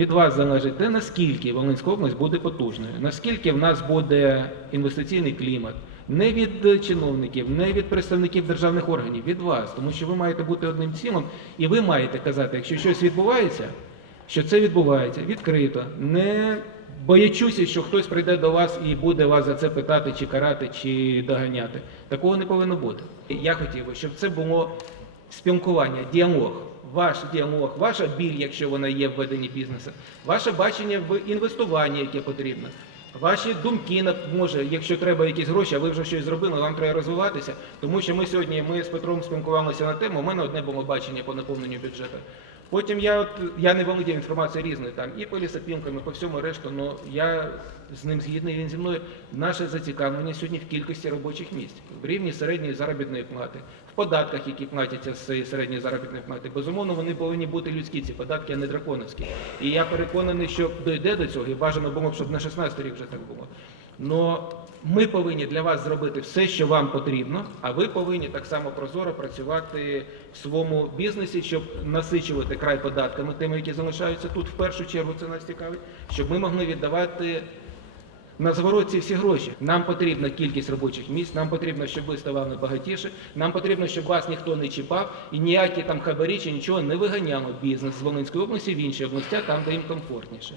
від вас залежить те, наскільки Волинська область буде потужною, наскільки в нас буде інвестиційний клімат. Не від чиновників, не від представників державних органів, від вас, тому що ви маєте бути одним цілим, і ви маєте казати, якщо щось відбувається, що це відбувається відкрито, не боячуся, що хтось прийде до вас і буде вас за це питати, чи карати, чи доганяти. Такого не повинно бути. Я хотів би, щоб це було спілкування, діалог. Ваш діалог, ваша біль, якщо вона є в веденні бізнесу, ваше бачення в інвестуванні, яке потрібно. Ваші думки може, якщо треба якісь гроші, а ви вже щось зробили, вам треба розвиватися. Тому що ми сьогодні ми з Петром спілкувалися на тему. У мене одне було бачення по наповненню бюджету. Потім я от я не володів інформацією різною там і по лісопілкам, і по всьому решту. Ну я з ним згідний. Він зі мною наше зацікавлення сьогодні в кількості робочих місць в рівні середньої заробітної плати, в податках, які платяться з цієї середньої заробітної плати. Безумовно, вони повинні бути людські ці податки, а не драконовські. І я переконаний, що дойде до цього, і бажано було б, щоб на 16 рік вже так було. Но ми повинні для вас зробити все, що вам потрібно, а ви повинні так само прозоро працювати в своєму бізнесі, щоб насичувати край податками, тими, які залишаються тут. В першу чергу це нас цікавить, щоб ми могли віддавати на зворот всі гроші. Нам потрібна кількість робочих місць, нам потрібно, щоб ви ставали багатіше, нам потрібно, щоб вас ніхто не чіпав і ніякі там хабарі чи нічого не виганяло бізнес з Волинської області в інші області, там, де їм комфортніше.